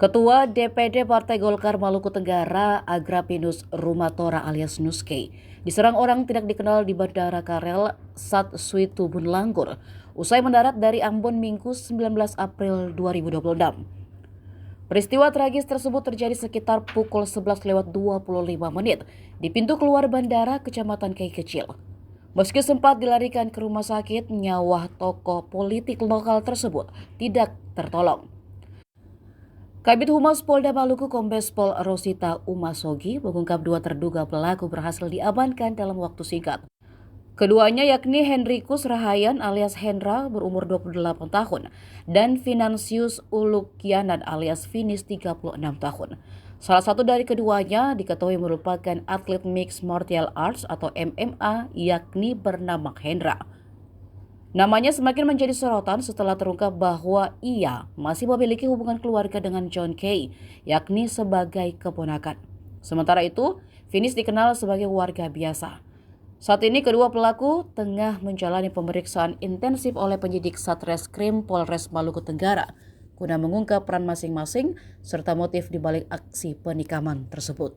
Ketua DPD Partai Golkar Maluku Tenggara, Agrapinus Rumatora alias Nuske, diserang orang tidak dikenal di Bandara Karel Satswitubun Langgur usai mendarat dari Ambon Minggu 19 April 2026. Peristiwa tragis tersebut terjadi sekitar pukul 11:25 menit di pintu keluar bandara Kecamatan Kei Kecil. Meski sempat dilarikan ke rumah sakit, nyawa tokoh politik lokal tersebut tidak tertolong. Kabid Humas Polda Maluku Kombes Pol Rosita Umasogi mengungkap dua terduga pelaku berhasil diamankan dalam waktu singkat. Keduanya yakni Henrikus Rahayan alias Hendra berumur 28 tahun dan Finansius Ulukianan alias Finis 36 tahun. Salah satu dari keduanya diketahui merupakan atlet Mixed Martial Arts atau MMA yakni bernama Hendra. Namanya semakin menjadi sorotan setelah terungkap bahwa ia masih memiliki hubungan keluarga dengan John Kay, yakni sebagai keponakan. Sementara itu, Finis dikenal sebagai warga biasa. Saat ini kedua pelaku tengah menjalani pemeriksaan intensif oleh penyidik Satreskrim Polres Maluku Tenggara guna mengungkap peran masing-masing serta motif di balik aksi penikaman tersebut.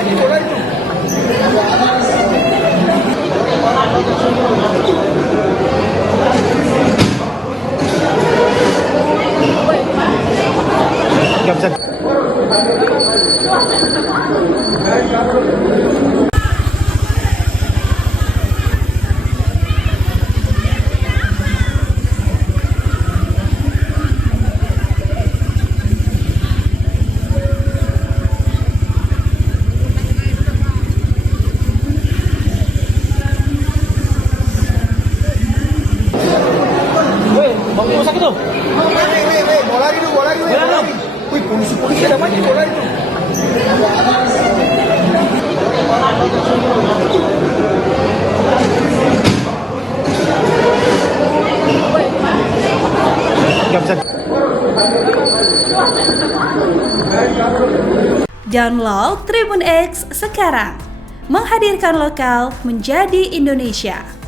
mati bola itu. Nggak bisa. Mau rusak itu? Bola lagi tuh, bola lagi. Bola lagi. Wih, polisi ada mati bola itu. Nggak bisa. Download Tribun X sekarang, menghadirkan lokal menjadi Indonesia.